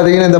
பார்த்தீங்கன்னா இந்த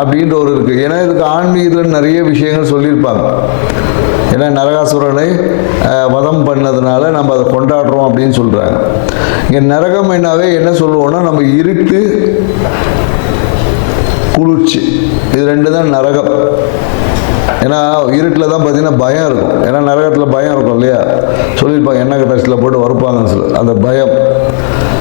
அப்படின்ற ஒரு இருக்குது ஏன்னா இதுக்கு ஆன்மீகத்தில் நிறைய விஷயங்கள் சொல்லியிருப்பாங்க ஏன்னா நரகாசுரனை வதம் பண்ணதுனால நம்ம அதை கொண்டாடுறோம் அப்படின்னு சொல்கிறாங்க இங்கே நரகம் என்னவே என்ன சொல்லுவோம்னா நம்ம இருட்டு குளிர்ச்சி இது ரெண்டு தான் நரகம் ஏன்னா இருட்டில் தான் பார்த்தீங்கன்னா பயம் இருக்கும் ஏன்னா நரகத்தில் பயம் இருக்கும் இல்லையா சொல்லியிருப்பாங்க என்ன கட்டத்தில் போட்டு வறுப்பாங்கன்னு சொல்லு அந்த பயம்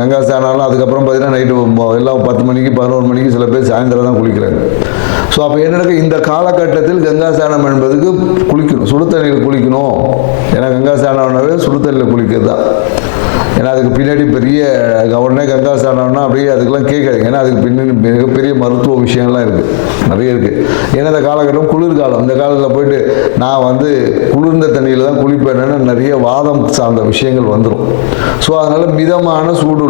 கங்கா ஸ்நானம்லாம் அதுக்கப்புறம் பார்த்தீங்கன்னா நைட்டு எல்லாம் பத்து மணிக்கு பதினோரு மணிக்கு சில பேர் சாயந்தரம் தான் குளிக்கிறாங்க ஸோ அப்போ என்ன நடக்கும் இந்த காலகட்டத்தில் கங்கா ஸ்நானம் என்பதுக்கு குளிக்கணும் சுடு தண்ணியில் குளிக்கணும் ஏன்னா கங்கா ஸ்நானம்னாவே சுடு தண்ணியில் குளிக்கிறது தான் ஏன்னா அதுக்கு பின்னாடி பெரிய உடனே கங்கா ஸ்தானம்னா அப்படியே அதுக்கெல்லாம் கேட்காதுங்க ஏன்னா அதுக்கு பின்னாடி மிகப்பெரிய மருத்துவ விஷயங்கள்லாம் இருக்குது நிறைய இருக்குது ஏன்னா இந்த காலகட்டம் குளிர்காலம் இந்த காலத்தில் போயிட்டு நான் வந்து குளிர்ந்த தண்ணியில் தான் குளிப்பேன்னு நிறைய வாதம் சார்ந்த விஷயங்கள் வந்துடும் ஸோ அதனால் மிதமான சூடு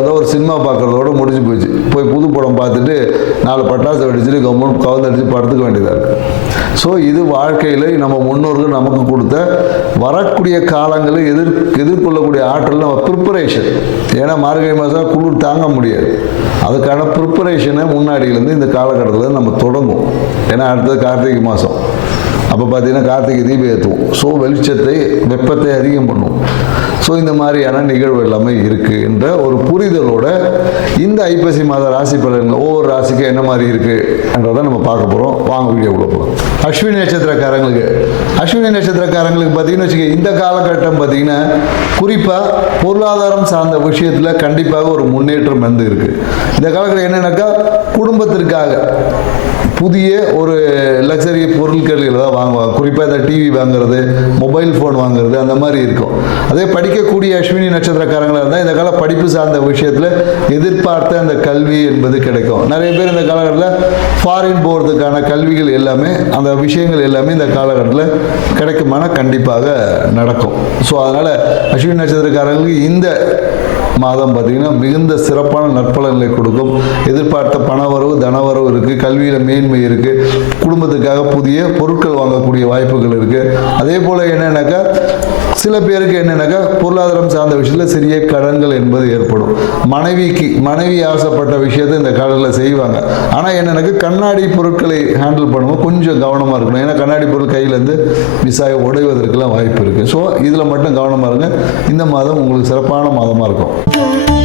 ஏதோ ஒரு சினிமா பார்க்குறதோடு முடிஞ்சு போச்சு போய் புது படம் பார்த்துட்டு நாலு பட்டாசு வெடிச்சுட்டு கவர்மெண்ட் கவர்ந்தடிச்சு படுத்துக்க வேண்டியதாக இருக்குது ஸோ இது வாழ்க்கையில் நம்ம முன்னோர்கள் நமக்கு கொடுத்த வரக்கூடிய காலங்களில் எதிர் எதிர்கொள்ளக்கூடிய ஆற்றல் நம்ம ப்ரிப்பரேஷன் ஏன்னா மார்கழி மாதம் குளிர் தாங்க முடியாது அதுக்கான ப்ரிப்பரேஷனை முன்னாடியிலேருந்து இந்த காலகட்டத்தில் நம்ம தொடங்கும் ஏன்னா அடுத்தது கார்த்திகை மாதம் அப்போ பார்த்தீங்கன்னா கார்த்திகை தீபம் ஏற்றுவோம் ஸோ வெளிச்சத்தை வெப்பத்தை அதிகம் பண்ணும் ஸோ இந்த மாதிரியான நிகழ்வு எல்லாமே இருக்குது என்ற ஒரு புரிதலோட இந்த ஐப்பசி மாத ராசி பலன்கள் ஒவ்வொரு ராசிக்கும் என்ன மாதிரி இருக்குன்றதை நம்ம பார்க்க போகிறோம் வாங்க வீடியோ உள்ள போகிறோம் அஸ்வினி நட்சத்திரக்காரங்களுக்கு அஸ்வினி நட்சத்திரக்காரங்களுக்கு பார்த்திங்கன்னு வச்சுக்க இந்த காலகட்டம் பார்த்தீங்கன்னா குறிப்பாக பொருளாதாரம் சார்ந்த விஷயத்தில் கண்டிப்பாக ஒரு முன்னேற்றம் வந்து இருக்குது இந்த காலகட்டம் என்னென்னாக்கா குடும்பத்திற்காக புதிய ஒரு லக்ஸரி பொருட்கள் தான் வாங்குவாங்க குறிப்பாக இந்த டிவி வாங்குறது மொபைல் ஃபோன் வாங்குறது அந்த மாதிரி இருக்கும் அதே படிக்கக்கூடிய அஸ்வினி நட்சத்திரக்காரங்களாக இருந்தால் இந்த கால படிப்பு சார்ந்த விஷயத்தில் எதிர்பார்த்த அந்த கல்வி என்பது கிடைக்கும் நிறைய பேர் இந்த காலகட்டத்தில் ஃபாரின் போகிறதுக்கான கல்விகள் எல்லாமே அந்த விஷயங்கள் எல்லாமே இந்த காலகட்டத்தில் கிடைக்குமான கண்டிப்பாக நடக்கும் ஸோ அதனால் அஸ்வினி நட்சத்திரக்காரங்களுக்கு இந்த மாதம் பார்த்தீங்கன்னா மிகுந்த சிறப்பான நற்பலன்களை கொடுக்கும் எதிர்பார்த்த பணவரவு தனவரவு இருக்கு கல்வியில மேன்மை இருக்கு குடும்பத்துக்காக புதிய பொருட்கள் வாங்கக்கூடிய வாய்ப்புகள் இருக்கு அதே போல என்னன்னாக்கா சில பேருக்கு என்னென்னாக்கா பொருளாதாரம் சார்ந்த விஷயத்தில் சிறிய கடன்கள் என்பது ஏற்படும் மனைவிக்கு மனைவி ஆசைப்பட்ட விஷயத்தை இந்த கடலில் செய்வாங்க ஆனால் என்னென்னாக்கா கண்ணாடி பொருட்களை ஹேண்டில் பண்ணும்போது கொஞ்சம் கவனமாக இருக்கணும் ஏன்னா கண்ணாடி பொருள் கையிலேருந்து மிஸ்ஸாகி உடைவதற்கெல்லாம் வாய்ப்பு இருக்குது ஸோ இதில் மட்டும் கவனமாக இருங்க இந்த மாதம் உங்களுக்கு சிறப்பான மாதமாக இருக்கும்